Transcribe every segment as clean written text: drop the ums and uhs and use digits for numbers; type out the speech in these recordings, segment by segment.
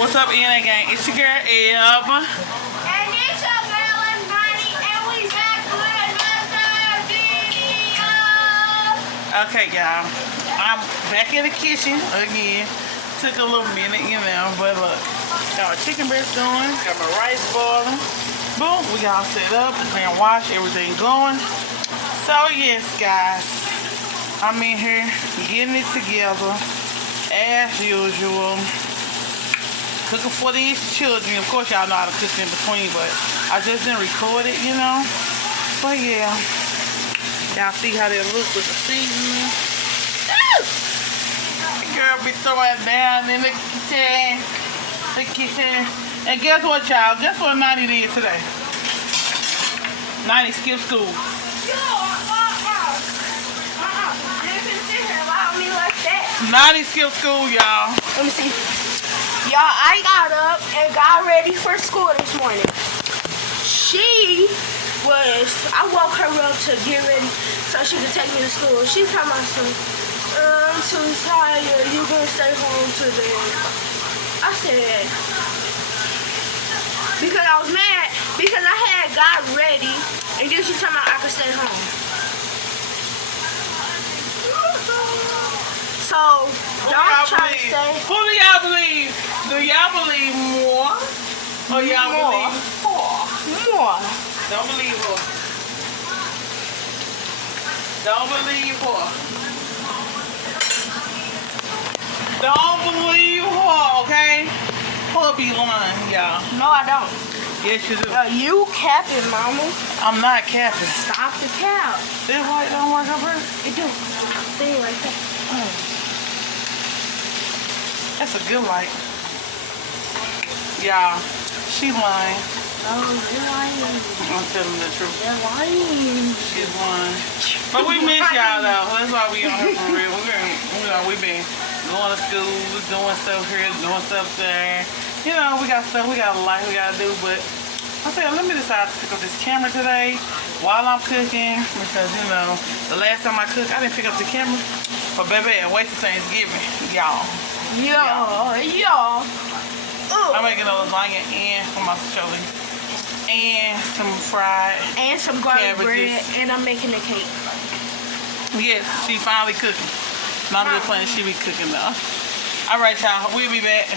What's up, ENA gang? It's your girl, Eb. And it's your girl, Money, and we back with another video. Okay, y'all. I'm back in the kitchen again. Took a little minute, but look. Got my chicken breast going. Got my rice boiling. Boom. We got all set up. Gonna wash everything going. So, yes, guys. I'm in here getting it together as usual. Cooking for these children. Of course, y'all know how to cook in between, but I just didn't record it, But yeah, y'all see how they look with the seasoning. The girl be throwing it down in the kitchen. And guess what, y'all? Guess what 90 did today? 90 skipped school. About me like that. 90 skipped school, y'all. Let me see. Y'all, I got up and got ready for school this morning. I woke her up to get ready so she could take me to school. She's telling my son, I'm too tired. You gonna stay home today? I said, because I was mad because I had got ready and then she told me I could stay home. So, don't try to say. Who do y'all believe? Do y'all believe more? Or y'all believe more? Don't believe her. Don't believe her. Don't believe her, okay? Her be lying, y'all. No, I don't. Yes, you do. You capping, mama. I'm not capping. Stop the cap. This light don't work up here? It do. See right there. That's a good light. Y'all, she lying. Oh, you're lying. I'm telling the truth. You're lying. She's lying. But we miss y'all though. That's why we on here for real. We've been going to school, doing stuff here, doing stuff there. We got stuff, we got a life we gotta do, but I said, let me decide to pick up this camera today while I'm cooking because, the last time I cooked, I didn't pick up the camera. But baby, wait till Thanksgiving, y'all. Yeah. I'm making a lasagna and for my chili. And some fried and some garlic cabbages. bread, and I'm making a cake. Yes, she finally cooking. Not really playing, she be cooking though. Alright, y'all, we'll be back.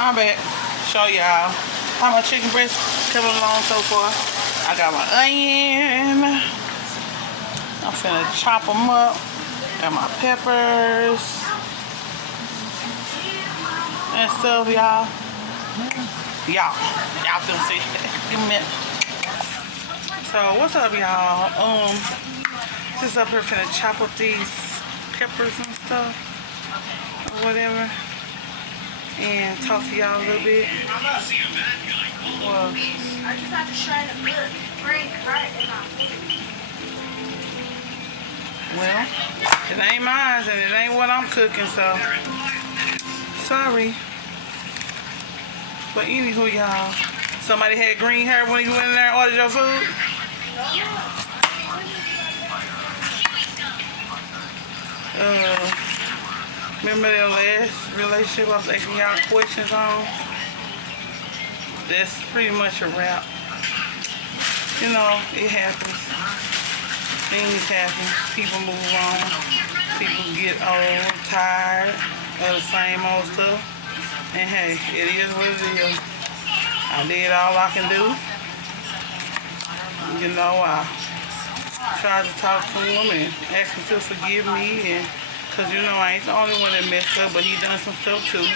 I'm back. Show y'all how my chicken breast coming along so far. I got my onion. I'm finna chop them up. Got my peppers and stuff, y'all. Y'all finna see. Give me a minute. So what's up, y'all? Just up here finna chop up these peppers and stuff or whatever, and talk to y'all a little bit. Well, I just have to shine a good drink right now. Well, it ain't mine and it ain't what I'm cooking, so sorry. But anywho, y'all, somebody had green hair when you went in there and ordered your food? Remember that last relationship I was asking y'all questions on? That's pretty much a wrap. It happens. Things happen. People move on. People get old, tired of the same old stuff. And hey, it is what it is. I did all I can do. I tried to talk to him and ask him to forgive me, and because I ain't the only one that messed up, but he done some stuff too.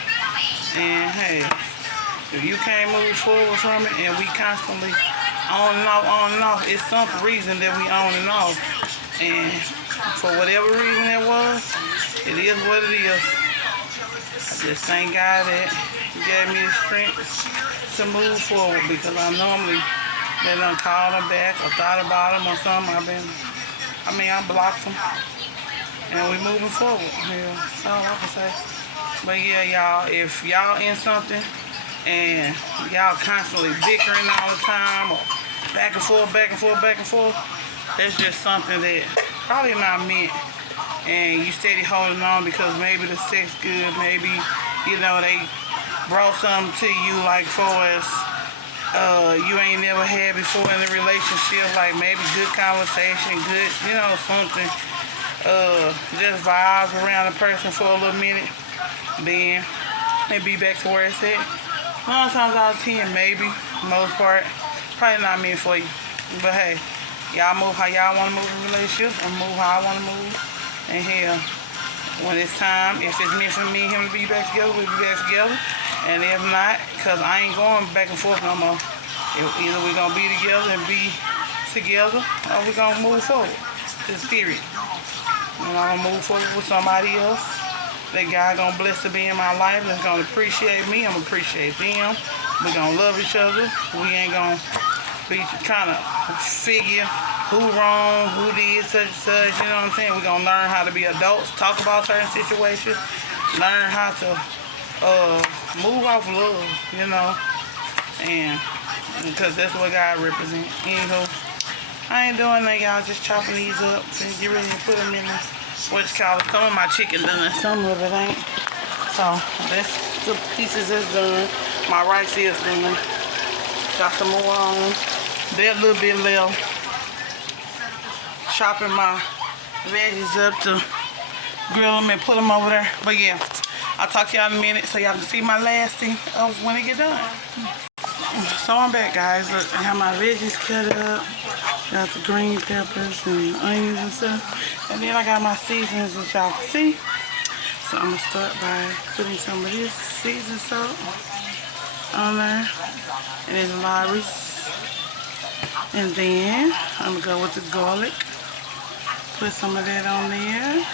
And hey, if you can't move forward from it, and we constantly on and off, it's some reason that we on and off. And for whatever reason it was, it is what it is. I just thank God that He gave me the strength to move forward, because I normally they done called him back or thought about him or something. I blocked him. And we moving forward. That's all I can say. But yeah, y'all, if y'all in something and y'all constantly bickering all the time or back and forth, that's just something that probably not meant and you steady holding on because maybe the sex good, maybe, you know, they brought something to you like for us you ain't never had before in a relationship, like maybe good conversation, good, you know, something, just vibes around the person for a little minute, then they be back to where it's at. 9 times out of 10, maybe, most part, probably not meant for you. But hey, y'all move how y'all want to move in relationships, and move how I want to move. And hell, when it's time, if it's meant for me and him to be back together, we'll be back together. And if not, because I ain't going back and forth no more. Either we're going to be together and be together, or we're going to move forward. Just period. And I'm going to move forward with somebody else. That God going to bless to be in my life. That's going to appreciate me. I'm going to appreciate them. We're going to love each other. We ain't going to be trying to figure who wrong, who did such and such. You know what I'm saying? We're going to learn how to be adults, talk about certain situations, learn how to move off love, you know, and because that's what God represents. Anywho, I ain't doing that, y'all. Just chopping these up and get ready to put them in the, what you call it. Some of my chicken done, some of it ain't. So that's the pieces is done. My rice is done. Got some more on. That little bit left. Chopping my veggies up to grill them and put them over there. But yeah, I'll talk to y'all in a minute so y'all can see my lasting of when it get done. So I'm back, guys. Look, I have my veggies cut up. Got the green peppers and onions and stuff. And then I got my seasonings that y'all can see. So I'm going to start by putting some of this seasoned salt on there. And then Lawry's. And then I'm going to go with the garlic. Put some of that on there.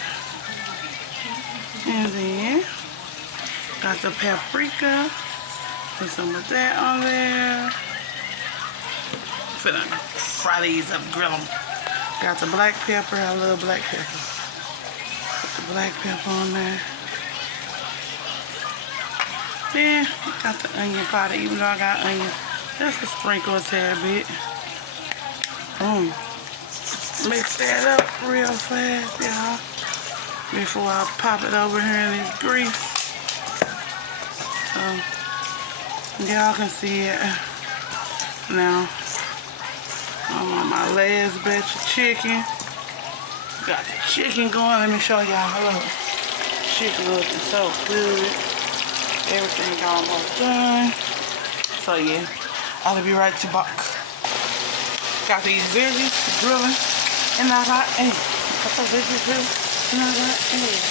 And then got the paprika. Put some of that on there. Finna fry these up, grill them. Got the black pepper. I love black pepper. Put the black pepper on there. Then got the onion powder. Even though I got onion, just a sprinkle a tad bit. Boom. Mix that up real fast, y'all. Before I pop it over here in this grease. So y'all can see it now. I'm on my last batch of chicken. Got the chicken going. Let me show y'all. Look, chicken looking so good. Everything almost done. So yeah, I'll be right back. Got these veggies grilling, and I got eggs. Got the veggies grilling, and I got eggs.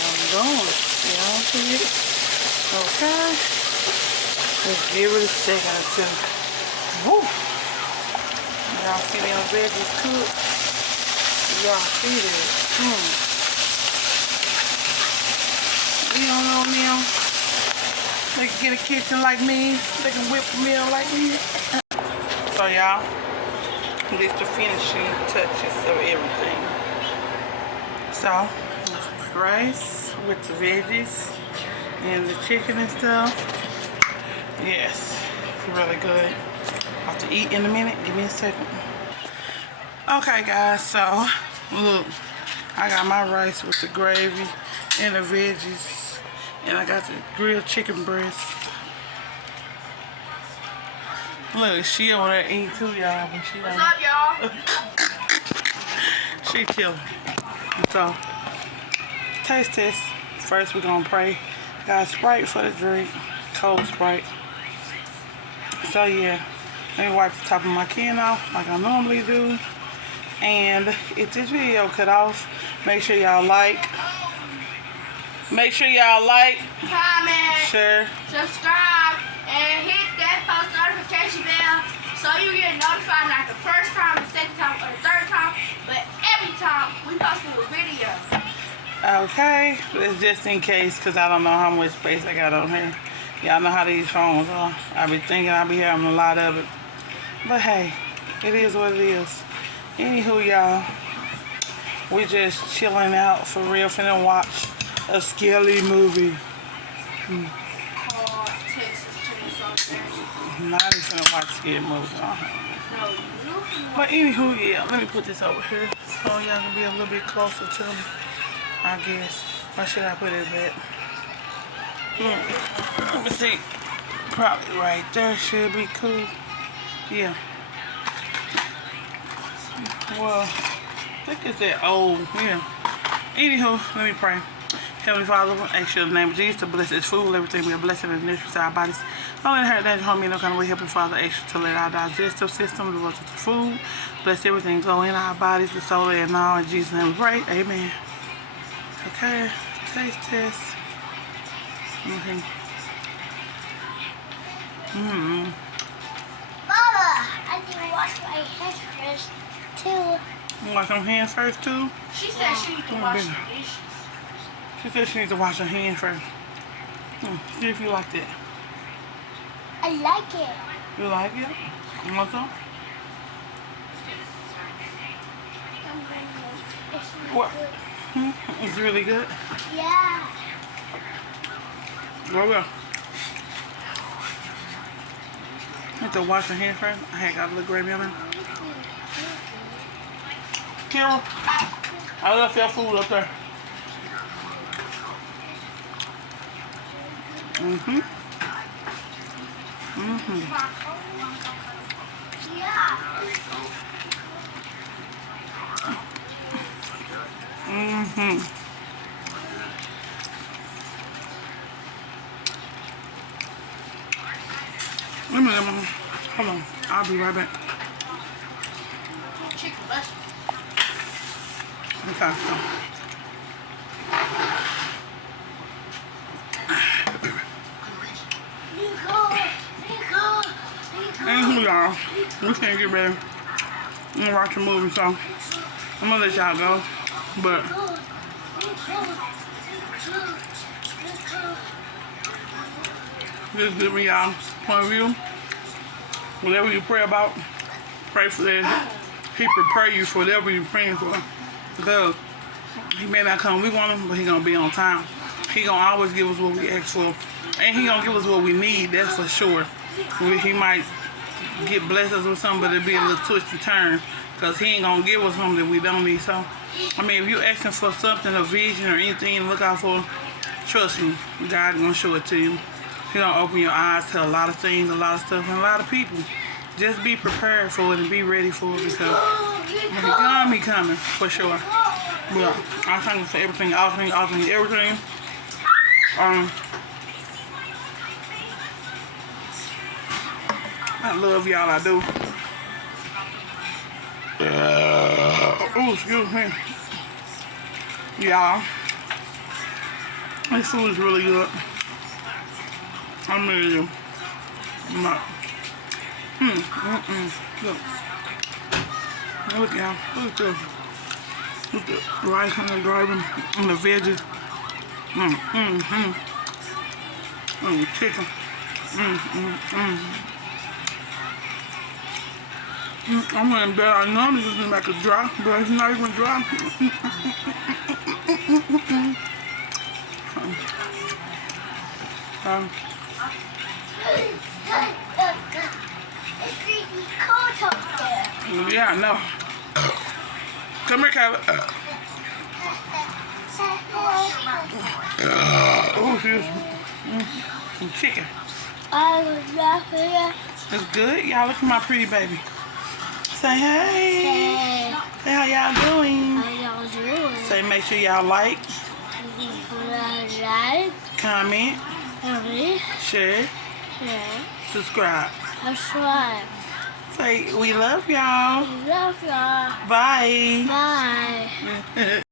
I'm going. Y'all see it? Okay. Let's give it a second or two. Woo! Y'all see them veggies cook? Y'all see that? You don't know them. They can get a kitchen like me. They can whip a meal like me. So y'all, this the finishing touches of everything. So, rice with the veggies and the chicken and stuff. Yes, it's really good. About to eat in a minute. Give me a second. Okay, guys. So, look, I got my rice with the gravy and the veggies, and I got the grilled chicken breast. Look, she over there eating too, y'all. What's up, y'all? She chilling. So, taste test. First, we're gonna pray. Got Sprite for the drink, cold Sprite. So yeah, let me wipe the top of my can off like I normally do. And if this video cut off, make sure y'all like. Make sure y'all like, Comment, share, subscribe, and hit that post notification bell so you get notified not the first time, the second time, or the third time, but every time we post a new video. Okay, it's just in case, because I don't know how much space I got on here. Y'all know how these phones are. I be thinking I be having a lot of it. But hey, it is what it is. Anywho, y'all, we just chilling out for real, finna watch a scary movie. Texas Chainsaw Massacre. Not even finna watch a scary movie. No, you But anywho, yeah, let me put this over here so y'all can be a little bit closer to me, I guess. Or should I put it back? Let me see. Probably right there should be cool. Yeah. Well, I think it's that old, yeah. Anywho, let me pray. Heavenly Father, I ask you in the name of Jesus to bless this food, everything be a blessing and nourishment to our bodies. Don't let it hurt that harm me no kind of way. Heavenly Father, I ask you to let our digestive system deliver the food. Bless everything go in our bodies, the soul and all. In Jesus' name we pray. Amen. Okay, taste test. Mama, I need to wash my hands first, too. You wash your hands first, too? She said she needs to wash the dishes. She said she needs to wash her hands first. See if you like that. I like it. You like it? You want some? What? It's really good? Yeah. Go go. Have to wash your hands first. I had got a little gravy on there. Carol, I left your food up there. Mm-hmm. Yeah. Hold on. I'll be right back. Okay. Anywho, y'all, we can't get ready. I'm gonna watch a movie, so I'm gonna let y'all go. But just give me y'all point of view. Whatever you pray about, pray for that. He prepare you for whatever you're praying for. Because he may not come when we want him, but he gonna be on time. He gonna always give us what we ask for. And he gonna give us what we need, that's for sure. He might get blessed us with something, but it'll be a little twisty turn. Because he ain't gonna give us something that we don't need. So, I mean, if you're asking for something, a vision or anything to look out for, trust me, God gonna show it to you. He gonna open your eyes to a lot of things, a lot of stuff, and a lot of people. Just be prepared for it and be ready for it because when he coming, for sure. But I thank you for everything, everything. I love y'all, I do. Oh, excuse me. Y'all, this food is really good. I'm really do. I'm not. Look. Look, y'all. Look at this. Look at the rice and the gravy and the veggies. And the chicken. I'm in bed. I know this is like a dry, but it's not even dry. Yeah, I know. Come here, Kevin. Oh, excuse me. Some chicken. It's good. Y'all look at my pretty baby. Say hey. Say how y'all doing. How y'all doing? Say make sure y'all like, comment, share, subscribe. Say we love y'all. Love y'all. Bye. Bye.